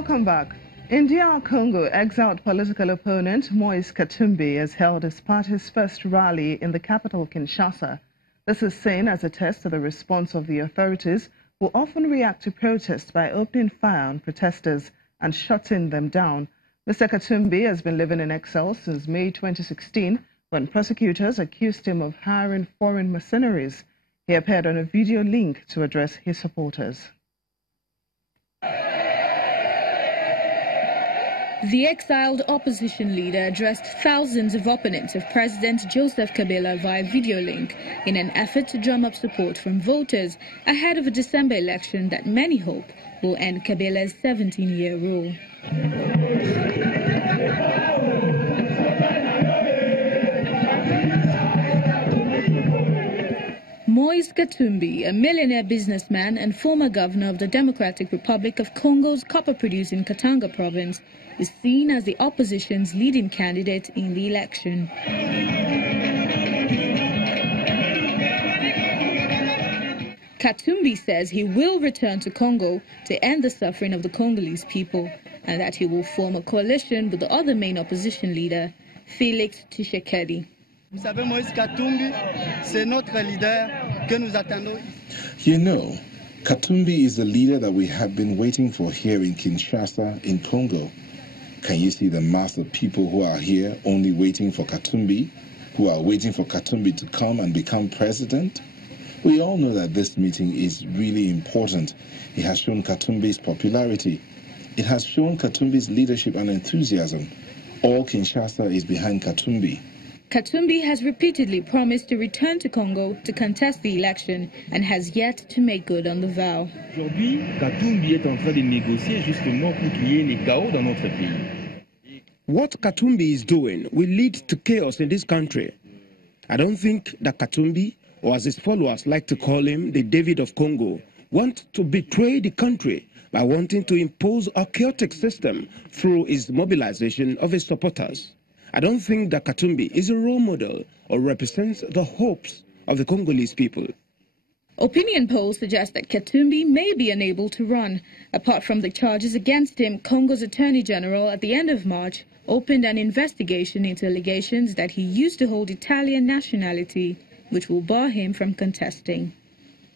Welcome back. In DR Congo, exiled political opponent Moise Katumbi has held his party's first rally in the capital, Kinshasa. This is seen as a test of the response of the authorities, who often react to protests by opening fire on protesters and shutting them down. Mr. Katumbi has been living in exile since May 2016, when prosecutors accused him of hiring foreign mercenaries. He appeared on a video link to address his supporters. The exiled opposition leader addressed thousands of opponents of President Joseph Kabila via video link in an effort to drum up support from voters ahead of a December election that many hope will end Kabila's 17-year rule. Moise Katumbi, a millionaire businessman and former governor of the Democratic Republic of Congo's copper-producing Katanga province, is seen as the opposition's leading candidate in the election. Katumbi says he will return to Congo to end the suffering of the Congolese people, and that he will form a coalition with the other main opposition leader, Felix Tshisekedi. Vous savez, Moïse Katumbi, c'est notre leader que nous attendons. You know, Katumbi is the leader that we have been waiting for here in Kinshasa, in Congo. Can you see the mass of people who are here only waiting for Katumbi, who are waiting for Katumbi to come and become president? We all know that this meeting is really important. It has shown Katumbi's popularity. It has shown Katumbi's leadership and enthusiasm. All Kinshasa is behind Katumbi. Katumbi has repeatedly promised to return to Congo to contest the election and has yet to make good on the vow. Aujourd'hui, Katumbi est en train de négocier justement pour qu'il y ait les chaos dans notre pays. What Katumbi is doing will lead to chaos in this country. I don't think that Katumbi, or as his followers like to call him, the David of Congo, want to betray the country by wanting to impose a chaotic system through his mobilization of his supporters. I don't think that Katumbi is a role model or represents the hopes of the Congolese people. Opinion polls suggest that Katumbi may be unable to run. Apart from the charges against him, Congo's Attorney General at the end of March opened an investigation into allegations that he used to hold Italian nationality, which will bar him from contesting.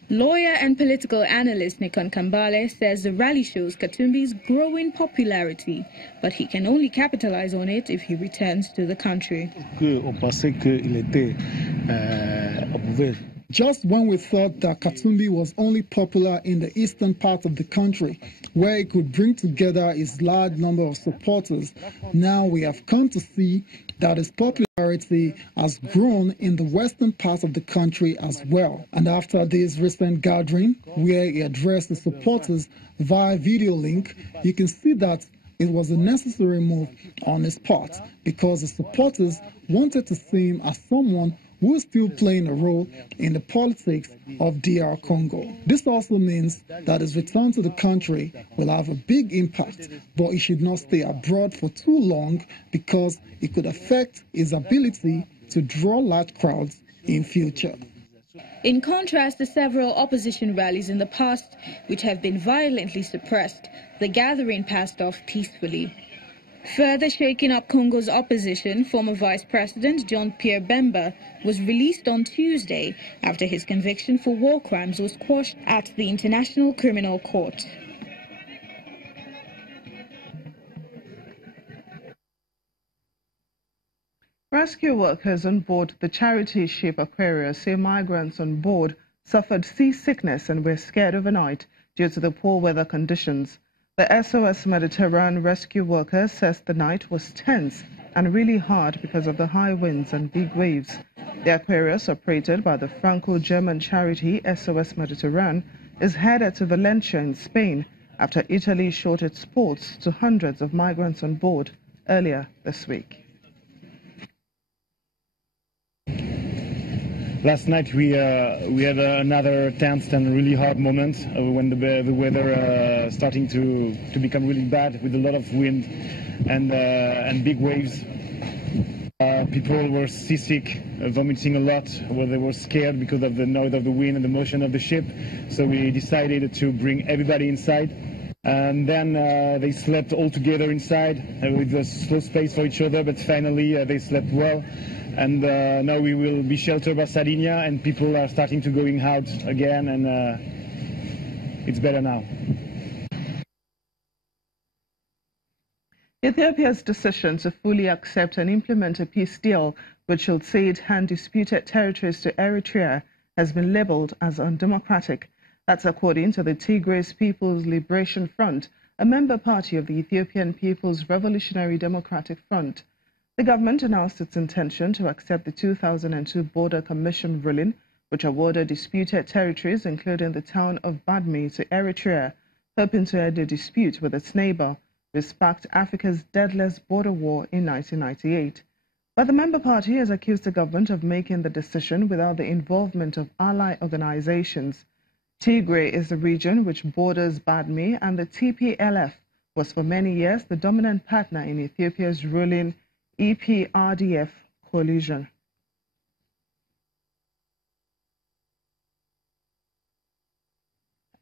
Lawyer and political analyst Nikon Kambale says the rally shows Katumbi's growing popularity, but he can only capitalize on it if he returns to the country. Just when we thought that Katumbi was only popular in the eastern part of the country, where he could bring together his large number of supporters, now we have come to see that his popularity has grown in the western part of the country as well. And after this recent gathering, where he addressed the supporters via video link, you can see that it was a necessary move on his part, because the supporters wanted to see him as someone who is still playing a role in the politics of DR Congo. This also means that his return to the country will have a big impact, but he should not stay abroad for too long, because it could affect his ability to draw large crowds in future. In contrast to several opposition rallies in the past, which have been violently suppressed, the gathering passed off peacefully. Further shaking up Congo's opposition, former Vice President Jean-Pierre Bemba was released on Tuesday after his conviction for war crimes was quashed at the International Criminal Court. Rescue workers on board the charity ship Aquarius say migrants on board suffered seasickness and were scared overnight due to the poor weather conditions. The SOS Mediterranean rescue workers says the night was tense and really hard because of the high winds and big waves. The Aquarius, operated by the Franco-German charity SOS Mediterranean, is headed to Valencia in Spain after Italy short its ports to hundreds of migrants on board earlier this week. Last night we had another tense and really hard moment when the weather starting to become really bad, with a lot of wind and big waves. People were seasick, vomiting a lot, where they were scared because of the noise of the wind and the motion of the ship. So we decided to bring everybody inside. And then they slept all together inside with a slow space for each other, but finally they slept well. And now we will be sheltered by Sardinia, and people are starting to going out again, and it's better now. Ethiopia's decision to fully accept and implement a peace deal which will cede hand-disputed territories to Eritrea has been labelled as undemocratic. That's according to the Tigray People's Liberation Front, a member party of the Ethiopian People's Revolutionary Democratic Front. The government announced its intention to accept the 2002 Border Commission ruling, which awarded disputed territories, including the town of Badme, to Eritrea, hoping to end the dispute with its neighbour, which sparked Africa's deadliest border war in 1998. But the member party has accused the government of making the decision without the involvement of ally organizations. Tigray is the region which borders Badme, and the TPLF was for many years the dominant partner in Ethiopia's ruling EPRDF coalition.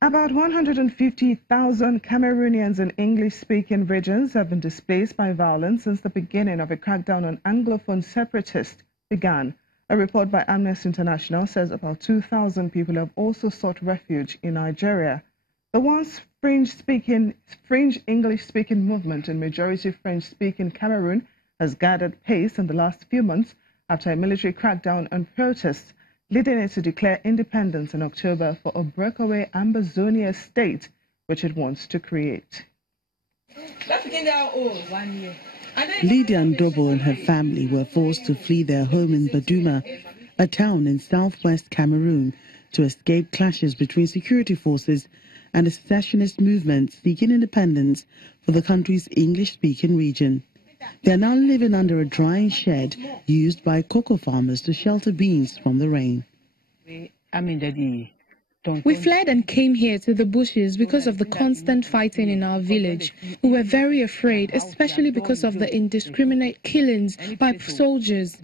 About 150,000 Cameroonians in English-speaking regions have been displaced by violence since the beginning of a crackdown on Anglophone separatists began. A report by Amnesty International says about 2,000 people have also sought refuge in Nigeria. The once fringe English-speaking movement in majority French-speaking Cameroon has gathered pace in the last few months after a military crackdown on protests, leading it to declare independence in October for a breakaway Ambazonia state, which it wants to create. Lydia Ndobo and her family were forced to flee their home in Baduma, a town in southwest Cameroon, to escape clashes between security forces and a secessionist movement seeking independence for the country's English-speaking region. They are now living under a drying shed used by cocoa farmers to shelter beans from the rain. We fled and came here to the bushes because of the constant fighting in our village. We were very afraid, especially because of the indiscriminate killings by soldiers.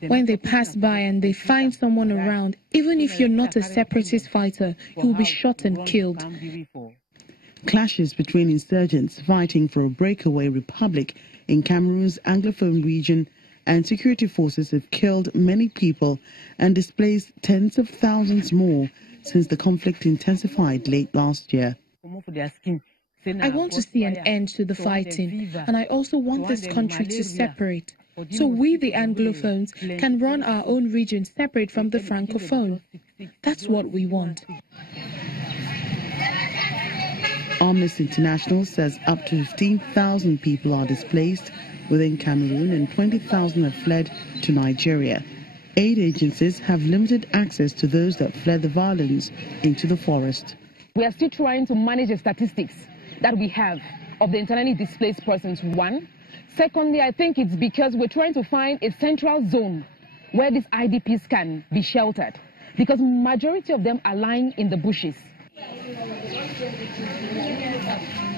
When they pass by and they find someone around, even if you're not a separatist fighter, you will be shot and killed. Clashes between insurgents fighting for a breakaway republic in Cameroon's Anglophone region and security forces have killed many people and displaced tens of thousands more since the conflict intensified late last year. I want to see an end to the fighting, and I also want this country to separate. So we, the Anglophones, can run our own region separate from the Francophone. That's what we want. Amnesty International says up to 15,000 people are displaced within Cameroon and 20,000 have fled to Nigeria. Aid agencies have limited access to those that fled the violence into the forest. We are still trying to manage the statistics that we have of the internally displaced persons, one. Secondly, I think it's because we're trying to find a central zone where these IDPs can be sheltered, because majority of them are lying in the bushes.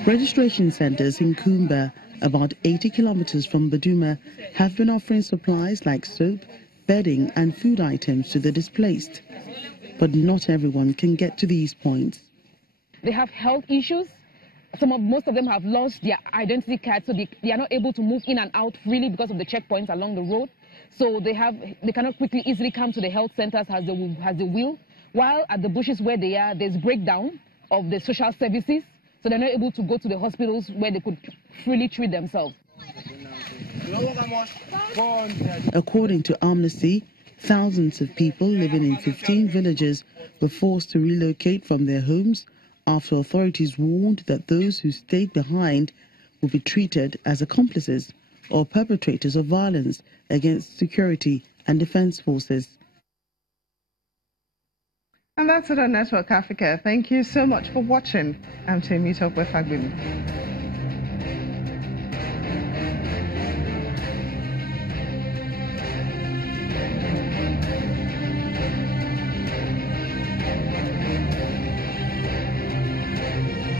Registration centers in Kumba, about 80 kilometers from Baduma, have been offering supplies like soap, bedding and food items to the displaced. But not everyone can get to these points. They have health issues. Most of them have lost their identity cards, so they are not able to move in and out freely because of the checkpoints along the road. So they cannot easily come to the health centers as they will. While at the bushes where they are, there's breakdown of the social services, so they're not able to go to the hospitals where they could freely treat themselves. According to Amnesty, thousands of people living in 15 villages were forced to relocate from their homes after authorities warned that those who stayed behind would be treated as accomplices or perpetrators of violence against security and defense forces. And that's it on Network Africa. Thank you so much for watching. I'm Temitope Fagbemi.